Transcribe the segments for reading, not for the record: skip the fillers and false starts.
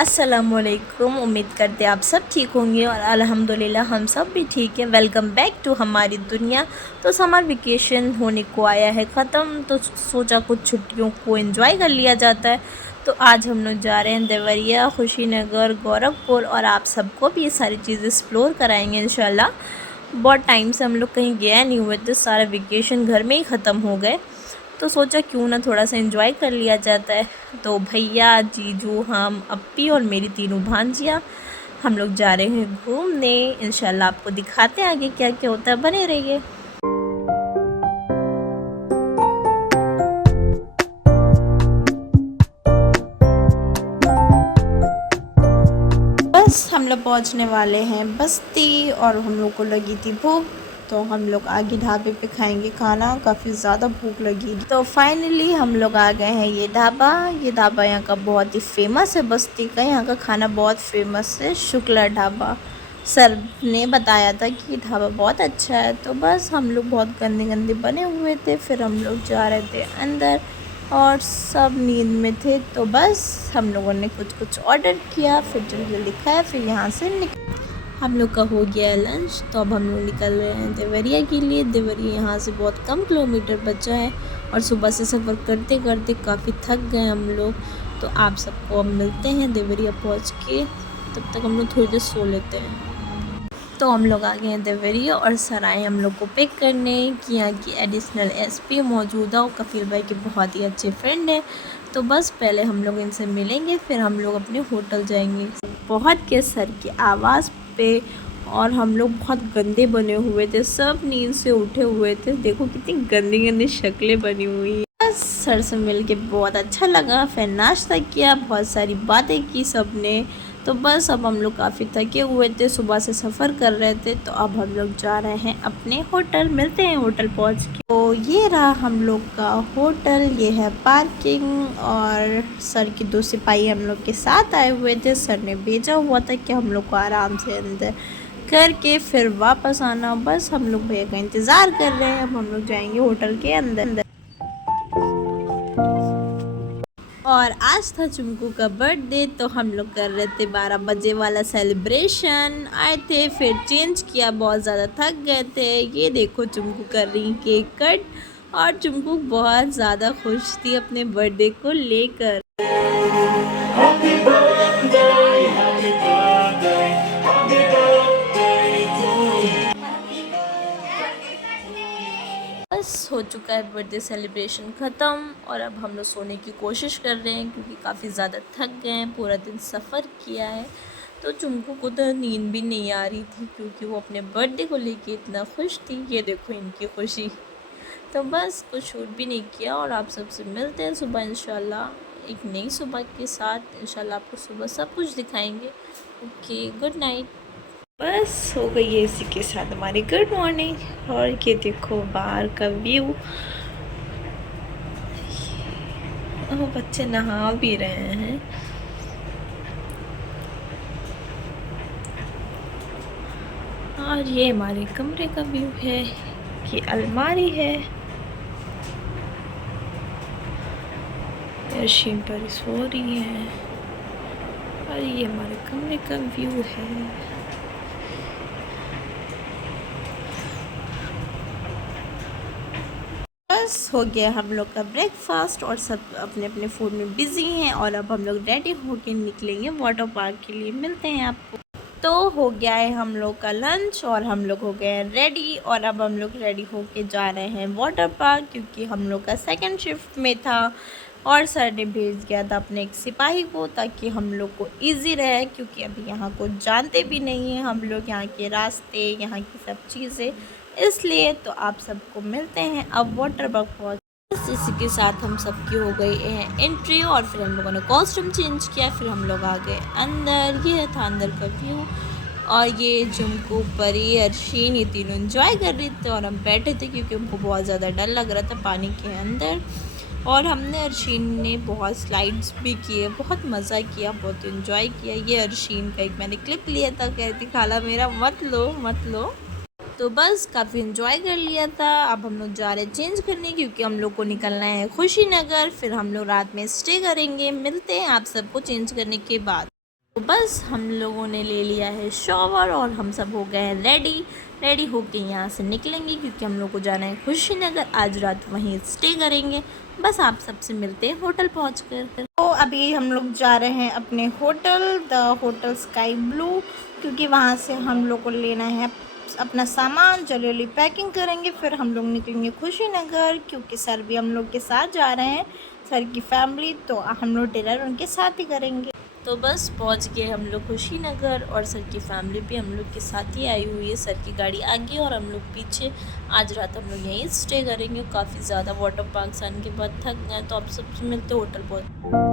अस्सलामुअलैकुम। उम्मीद करते आप सब ठीक होंगे और अल्हम्दुलिल्लाह हम सब भी ठीक है। वेलकम बैक टू हमारी दुनिया। तो समर वेकेशन होने को आया है ख़त्म, तो सोचा कुछ छुट्टियों को एंजॉय कर लिया जाता है। तो आज हम लोग जा रहे हैं देवरिया, खुशीनगर, गोरखपुर और आप सबको भी ये सारी चीज़ें एक्सप्लोर कराएंगे इंशाल्लाह। बहुत टाइम से हम लोग कहीं गया नहीं हुए थे, सारा वेकेशन घर में ही ख़त्म हो गए, तो सोचा क्यों ना थोड़ा सा एंजॉय कर लिया जाता है। तो भैया, जीजू, हम, अप्पी और मेरी तीनों भांजियाँ हम लोग जा रहे हैं घूमने। इंशाल्लाह आपको दिखाते हैं आगे क्या क्या होता है, बने रहिए। बस हम लोग पहुंचने वाले हैं बस्ती और हम लोग को लगी थी भूख, तो हम लोग आगे ढाबे पे खाएंगे खाना। काफ़ी ज़्यादा भूख लगी, तो फाइनली हम लोग आ गए हैं ये ढाबा। ये ढाबा यहाँ का बहुत ही फेमस है, बस्ती का। यहाँ का खाना बहुत फेमस है, शुक्ला ढाबा। सर ने बताया था कि ये ढाबा बहुत अच्छा है। तो बस हम लोग बहुत गंदे गंदे बने हुए थे, फिर हम लोग जा रहे थे अंदर और सब नींद में थे। तो बस हम लोगों ने कुछ कुछ ऑर्डर किया, फिर जल्दी जल्दी खाया, फिर यहाँ से हम लोग का हो गया लंच। तो अब हम लोग निकल रहे हैं देवरिया के लिए। देवरिया यहाँ से बहुत कम किलोमीटर बचा है और सुबह से सफ़र करते करते काफ़ी थक गए हम लोग। तो आप सबको अब मिलते हैं देवरिया पहुँच के, तब तक हम लोग थोड़ी देर सो लेते हैं। तो हम लोग आ गए हैं देवरिया और सर आए हम लोग को पिक करने कि यहाँ की एडिशनल एसपी मौजूदा और कफील भाई के बहुत ही अच्छे फ्रेंड हैं। तो बस पहले हम लोग इनसे मिलेंगे, फिर हम लोग अपने होटल जाएंगे। बहुत के सर की आवाज़ पे और हम लोग बहुत गंदे बने हुए थे, सब नींद से उठे हुए थे। देखो कितनी गंदी गंदी शक्लें बनी हुई हैं। बस सर से मिल के बहुत अच्छा लगा, फिर नाश्ता किया, बहुत सारी बातें की सबने। तो बस अब हम लोग काफ़ी थके हुए थे, सुबह से सफ़र कर रहे थे। तो अब हम लोग जा रहे हैं अपने होटल, मिलते हैं होटल पहुंच के। तो ये रहा हम लोग का होटल, ये है पार्किंग। और सर की दो सिपाही हम लोग के साथ आए हुए थे, सर ने भेजा हुआ था कि हम लोग को आराम से अंदर करके फिर वापस आना। बस हम लोग भैया का इंतज़ार कर रहे हैं, अब हम लोग जाएंगे होटल के अंदर। और आज था चुमकू का बर्थडे, तो हम लोग कर रहे थे 12 बजे वाला सेलिब्रेशन। आए थे, फिर चेंज किया, बहुत ज़्यादा थक गए थे। ये देखो चुमकू कर रही केक कट और चुमकू बहुत ज़्यादा खुश थी अपने बर्थडे को लेकर। बस हो चुका है बर्थडे सेलिब्रेशन ख़त्म और अब हम लोग सोने की कोशिश कर रहे हैं क्योंकि काफ़ी ज़्यादा थक गए हैं, पूरा दिन सफ़र किया है। तो चुमकू को तो नींद भी नहीं आ रही थी क्योंकि वो अपने बर्थडे को लेके इतना खुश थी। ये देखो इनकी खुशी। तो बस कुछ शूट भी नहीं किया और आप सबसे मिलते हैं सुबह इंशाल्लाह एक नई सुबह के साथ। इंशाल्लाह आपको सुबह सब कुछ दिखाएंगे। Okay, good night. बस हो गई है इसी के साथ हमारी गुड मॉर्निंग। और ये देखो बाहर का व्यू, वो बच्चे नहा भी रहे हैं। और ये हमारे कमरे का व्यू है, ये अलमारी है, अर्शीन पर सो रही है। और ये हमारे कमरे का व्यू है। बस हो गया हम लोग का ब्रेकफास्ट और सब अपने अपने फ़ोन में बिज़ी हैं। और अब हम लोग रेडी होके निकलेंगे वाटर पार्क के लिए। मिलते हैं आपको। तो हो गया है हम लोग का लंच और हम लोग हो गए हैं रेडी और अब हम लोग रेडी होके जा रहे हैं वाटर पार्क क्योंकि हम लोग का सेकंड शिफ्ट में था और सर ने भेज दिया था अपने एक सिपाही को ताकि हम लोग को इजी रहे क्योंकि अभी यहाँ को जानते भी नहीं हैं हम लोग, यहाँ के रास्ते, यहाँ की सब चीज़ें। इसलिए तो आप सबको मिलते हैं अब वाटर पार्क पहुँच। बस इसी के साथ हम सबकी हो गई है एंट्री और फिर हम लोगों ने कॉस्ट्यूम चेंज किया, फिर हम लोग आ गए अंदर। ये था अंदर का व्यू और ये जुमकू, परी, अर्शीन, ये तीनों एंजॉय कर रहे थे और हम बैठे थे क्योंकि हमको बहुत ज़्यादा डर लग रहा था पानी के अंदर। और हमने, अर्शीन ने बहुत स्लाइड्स भी किए, बहुत मज़ा किया, बहुत एंजॉय किया। ये अर्शीन का एक मैंने क्लिप लिया था, कहती खाला मेरा मत लो मत लो। तो बस काफ़ी इन्जॉय कर लिया था। अब हम लोग जा रहे हैं चेंज करने क्योंकि हम लोग को निकलना है खुशीनगर, फिर हम लोग रात में स्टे करेंगे। मिलते हैं आप सबको चेंज करने के बाद। तो बस हम लोगों ने ले लिया है शॉवर और हम सब हो गए हैं रेडी होके यहाँ से निकलेंगे क्योंकि हम लोग को जाना है खुशीनगर। आज रात वहीं स्टे करेंगे। बस आप सबसे मिलते हैं होटल पहुँचकर। तो अभी हम लोग जा रहे हैं अपने hotel, the hotel sky blue, क्योंकि वहाँ से हम लोग को लेना है अपना सामान। जल्दी पैकिंग करेंगे, फिर हम लोग निकलेंगे खुशीनगर, क्योंकि सर भी हम लोग के साथ जा रहे हैं, सर की फैमिली, तो हम लोग डिनर उनके साथ ही करेंगे। तो बस पहुंच गए हम लोग खुशीनगर और सर की फैमिली भी हम लोग के साथ ही आई हुई है। सर की गाड़ी आगे और हम लोग पीछे। आज रात हम लोग यहीं स्टे करेंगे। काफ़ी ज़्यादा वाटर पार्क से आने के बाद थक गए, तो आप सबसे मिलते होटल पहुँच।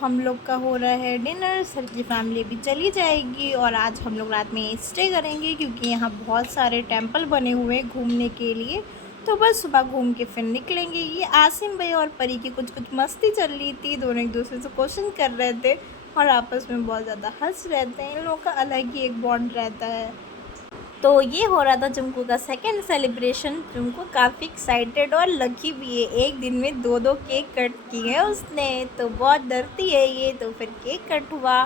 हम लोग का हो रहा है डिनर, सर की फैमिली भी चली जाएगी और आज हम लोग रात में स्टे करेंगे क्योंकि यहाँ बहुत सारे टेंपल बने हुए हैं घूमने के लिए। तो बस सुबह घूम के फिर निकलेंगे। ये आसिम भाई और परी की कुछ मस्ती चल रही थी, दोनों एक दूसरे से क्वेश्चन कर रहे थे और आपस में बहुत ज़्यादा हंस रहते हैं। इन लोगों का अलग ही एक बॉन्ड रहता है। तो ये हो रहा था जुमकू का सेकंड सेलिब्रेशन। जुमकू काफ़ी एक्साइटेड और लकी भी है, एक दिन में 2 केक कट किए हैं उसने, तो बहुत डरती है ये। तो फिर केक कट हुआ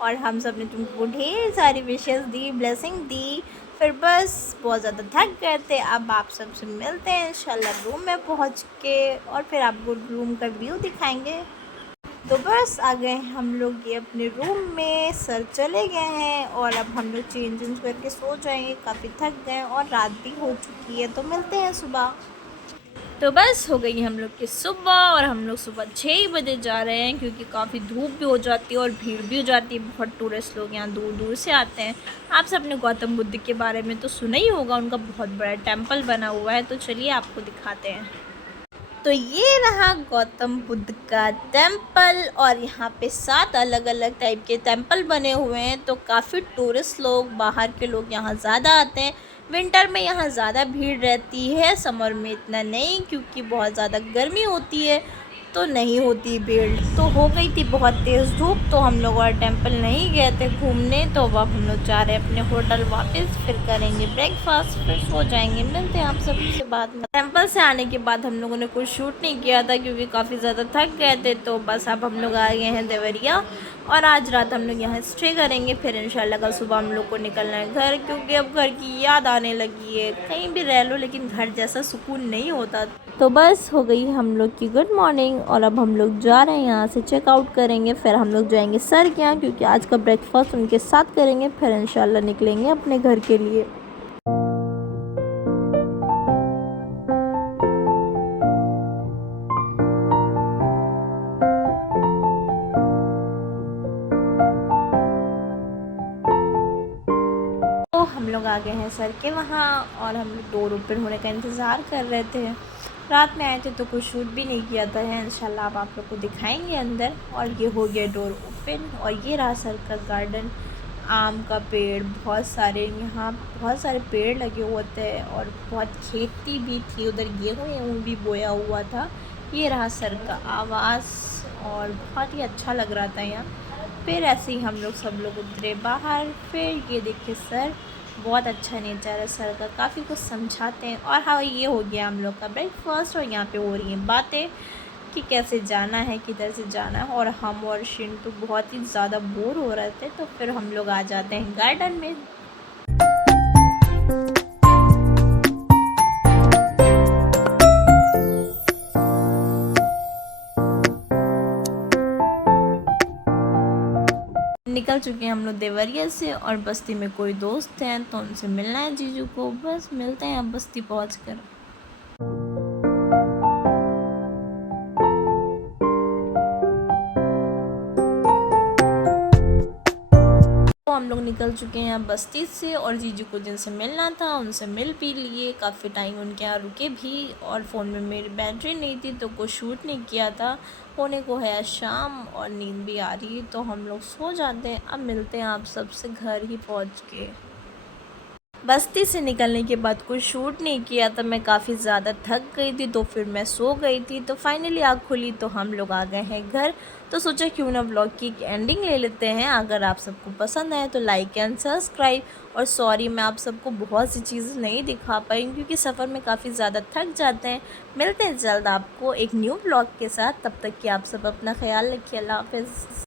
और हम सब ने जुमकू को ढेर सारी विशेस दी, ब्लेसिंग दी। फिर बस बहुत ज़्यादा थक गए थे। अब आप सबसे मिलते हैं इंशाल्लाह रूम में पहुंच के और फिर आपको रूम का व्यू दिखाएंगे। तो बस आ गए हम लोग ये अपने रूम में, सर चले गए हैं और अब हम लोग चेंज करके सो जाएंगे। काफ़ी थक गए और रात भी हो चुकी है, तो मिलते हैं सुबह। तो बस हो गई हम लोग की सुबह और हम लोग सुबह 6 बजे जा रहे हैं क्योंकि काफ़ी धूप भी हो जाती है और भीड़ भी हो जाती है। बहुत टूरिस्ट लोग यहाँ दूर दूर से आते हैं। आप सबने गौतम बुद्ध के बारे में तो सुना ही होगा, उनका बहुत बड़ा टेम्पल बना हुआ है। तो चलिए आपको दिखाते हैं। तो ये रहा गौतम बुद्ध का टेम्पल और यहाँ पे 7 अलग अलग टाइप के टेम्पल बने हुए हैं। तो काफ़ी टूरिस्ट लोग, बाहर के लोग यहाँ ज़्यादा आते हैं। विंटर में यहाँ ज़्यादा भीड़ रहती है, समर में इतना नहीं क्योंकि बहुत ज़्यादा गर्मी होती है तो नहीं होती भीड़। तो हो गई थी बहुत तेज़ धूप, तो हम लोग और टेंपल नहीं गए थे घूमने। तो अब हम लोग जा रहे हैं अपने होटल वापस, फिर करेंगे ब्रेकफास्ट, फिर सो जाएंगे। मिलते हैं आप सबसे बाद में। टेंपल से आने के बाद हम लोगों ने कुछ शूट नहीं किया था क्योंकि काफ़ी ज़्यादा थक गए थे। तो बस अब हम लोग आ गए हैं देवरिया और आज रात हम लोग यहाँ स्टे करेंगे। फिर इंशाल्लाह कल सुबह हम लोग को निकलना है घर, क्योंकि अब घर की याद आने लगी है। कहीं भी रह लो लेकिन घर जैसा सुकून नहीं होता। तो बस हो गई हम लोग की गुड मॉर्निंग और अब हम लोग जा रहे हैं यहाँ से चेकआउट करेंगे। फिर हम लोग जाएंगे सर के यहाँ क्योंकि आज का ब्रेकफास्ट उनके साथ करेंगे। फिर इंशाल्लाह निकलेंगे अपने घर के लिए। तो हम लोग आ गए हैं सर के वहाँ और हम लोग डोर ओपन होने का इंतज़ार कर रहे थे। रात में आए थे तो कुछ शूट भी नहीं किया था। इंशाल्लाह अब आप लोग को दिखाएंगे अंदर। और ये हो गया डोर ओपन और ये रहा सर का गार्डन। आम का पेड़, बहुत सारे यहाँ बहुत सारे पेड़ लगे हुए थे और बहुत खेती भी थी, उधर गेहूँ भी बोया हुआ था। ये रहा सर का आवास और बहुत ही अच्छा लग रहा था यहाँ। फिर ऐसे ही हम लोग सब लोग उतरे बाहर। फिर ये देखिए सर, बहुत अच्छा नेचर है सर का, काफ़ी कुछ समझाते हैं। और हाँ, ये हो गया हम लोग का ब्रेकफास्ट और यहाँ पे हो रही हैं बातें कि कैसे जाना है, किधर से जाना है। और हम और शिंटू बहुत ही ज़्यादा बोर हो रहे थे, तो फिर हम लोग आ जाते हैं गार्डन में। निकल चुके हैं हम लोग देवरिया से और बस्ती में कोई दोस्त हैं तो उनसे मिलना है जीजू को। बस मिलते हैं अब बस्ती पहुंचकर। तो हम लोग निकल चुके हैं बस्ती से और जीजू को जिनसे मिलना था उनसे मिल भी लिए। काफ़ी टाइम उनके यहाँ रुके भी और फ़ोन में मेरी बैटरी नहीं थी तो कुछ शूट नहीं किया था। होने को है शाम और नींद भी आ रही है तो हम लोग सो जाते हैं। अब मिलते हैं आप सबसे घर ही पहुँच के। बस्ती से निकलने के बाद कुछ शूट नहीं किया था, मैं काफ़ी ज़्यादा थक गई थी तो फिर मैं सो गई थी। तो फाइनली आँख खुली तो हम लोग आ गए हैं घर। तो सोचा क्यों ना व्लॉग की एक एंडिंग ले लेते हैं। अगर आप सबको पसंद आए तो लाइक एंड सब्सक्राइब। और सॉरी मैं आप सबको बहुत सी चीज़ें नहीं दिखा पाई क्योंकि सफ़र में काफ़ी ज़्यादा थक जाते हैं। मिलते हैं जल्द आपको एक न्यू व्लॉग के साथ, तब तक कि आप सब अपना ख्याल रखिए। अल्लाह हाफ़िज़।